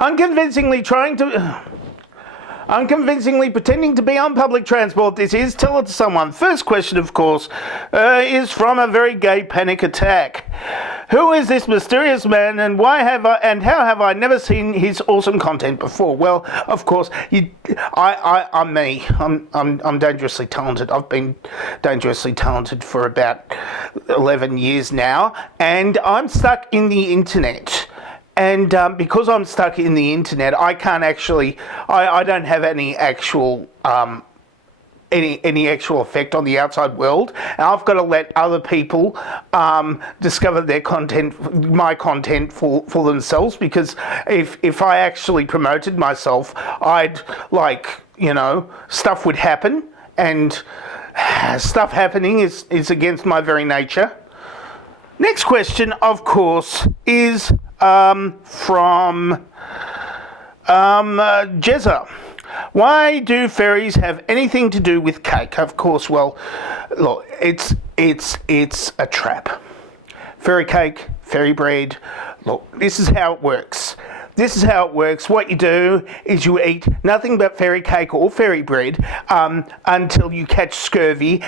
Unconvincingly pretending to be on public transport, this is. Tell it to someone. First question, of course, is from a very gay panic attack. Who is this mysterious man, and how have I never seen his awesome content before? Well, of course, I'm me. I'm dangerously talented. I've been dangerously talented for about 11 years now, and I'm stuck in the internet. And because I'm stuck in the internet, I can't actually. I don't have any actual any actual effect on the outside world, and I've got to let other people discover their content, my content for themselves. Because if I actually promoted myself, I'd stuff would happen, and stuff happening is against my very nature. Next question, of course, is from Jezza. Why do fairies have anything to do with cake? Of course, well, look, it's a trap. Fairy cake, fairy bread. Look, this is how it works. What you do is you eat nothing but fairy cake or fairy bread until you catch scurvy,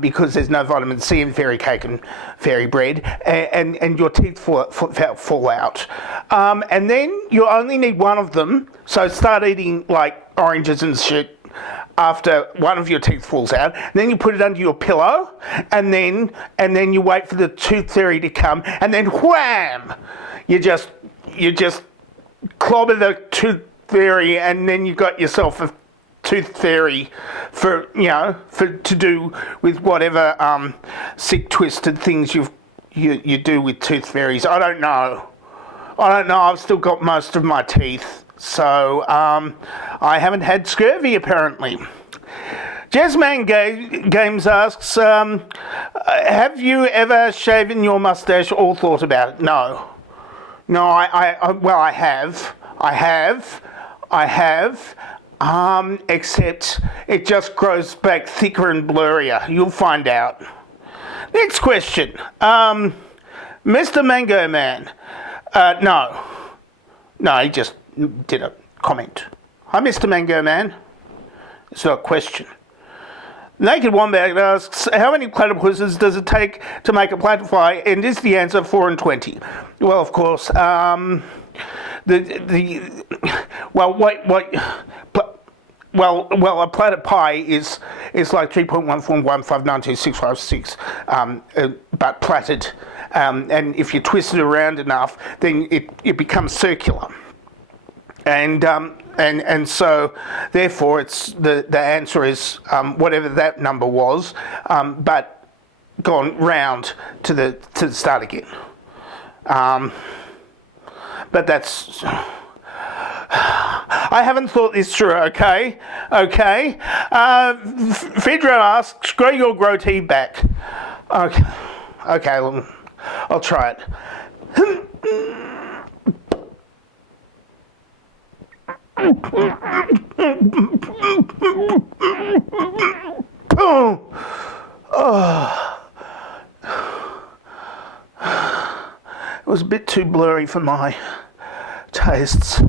because there's no vitamin C in fairy cake and fairy bread, and your teeth fall out. And then you only need one of them, so start eating like oranges and shit after one of your teeth falls out. Then you put it under your pillow, and then you wait for the tooth fairy to come, and then wham! You just clobber the tooth fairy, and then you got yourself a tooth fairy for to do with whatever sick, twisted things you do with tooth fairies. I don't know. I've still got most of my teeth, so I haven't had scurvy apparently. Jazzman Games asks, have you ever shaven your mustache or thought about it? No, I have, except it just grows back thicker and blurrier. You'll find out. Next question, Mr. Mango Man. No, he just did a comment. Hi, Mr. Mango Man. It's not a question. Naked Wombat asks, how many platypuses does it take to make a platypie? And is the answer 4 and 20? Well, of course, a platypie is like 3.1415926556, but plaited. And if you twist it around enough, then it becomes circular. And so therefore it's the answer is whatever that number was, but gone round to the start again. But that's, I haven't thought this through. Okay. Fedro asks, grow your goatee back. Okay, well, I'll try it. It was a bit too blurry for my tastes.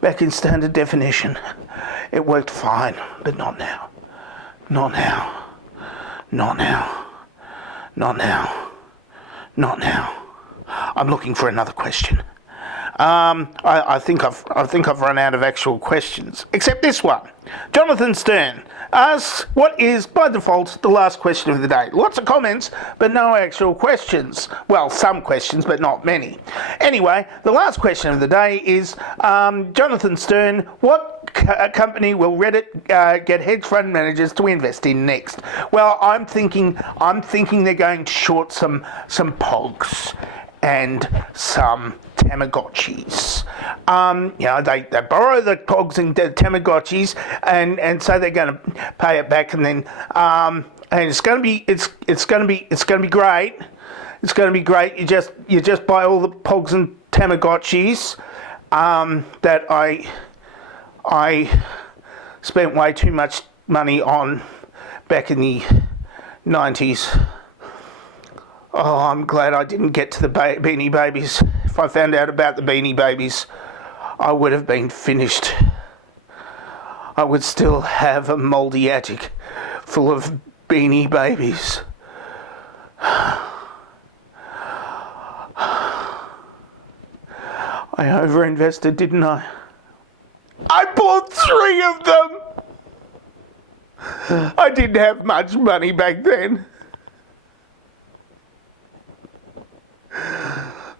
Back in standard definition, it worked fine, but not now. Not now. I'm looking for another question. I think I've run out of actual questions, except this one. Jonathan Stern asks, what is, by default, the last question of the day? Lots of comments, but no actual questions. Well, some questions, but not many. Anyway, the last question of the day is, Jonathan Stern, what company will Reddit get hedge fund managers to invest in next? Well, I'm thinking they're going to short some pogs and some Tamagotchis. They borrow the pogs and the Tamagotchis, and so they're going to pay it back, and then and it's going to be great. It's going to be great. You just buy all the pogs and Tamagotchis that I spent way too much money on back in the 90s. Oh, I'm glad I didn't get to the Beanie Babies if I found out about the Beanie Babies, I would have been finished. I would still have a mouldy attic full of Beanie Babies. I overinvested, didn't I? I bought 3 of them! I didn't have much money back then.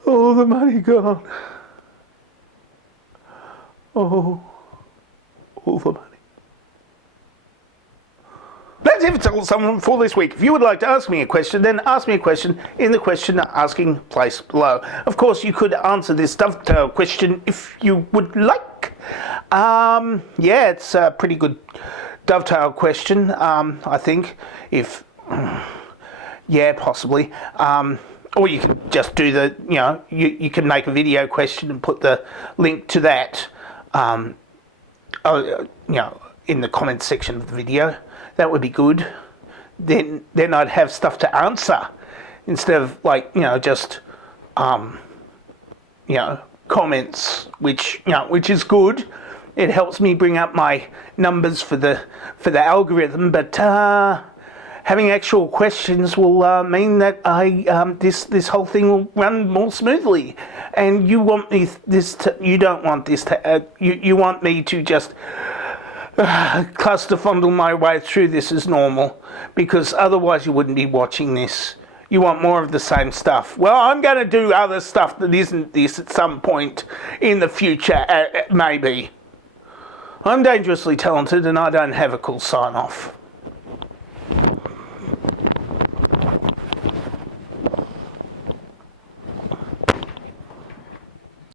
All the money gone. Oh, all the money. That's it for Tell Someone for this week. If you would like to ask me a question, then ask me a question in the question asking place below. Of course, you could answer this dovetail question if you would like. Yeah, it's a pretty good dovetail question, I think. If, yeah, possibly. Or you can just do the, you can make a video question and put the link to that, in the comments section of the video. That would be good. Then I'd have stuff to answer instead of just comments, which is good. It helps me bring up my numbers for the algorithm, but having actual questions will mean that this whole thing will run more smoothly. And you want me you don't want this to you want me to just cluster fondle my way through this as normal, because otherwise you wouldn't be watching this. You want more of the same stuff. Well, I'm going to do other stuff that isn't this at some point in the future, maybe. I'm dangerously talented and I don't have a cool sign-off.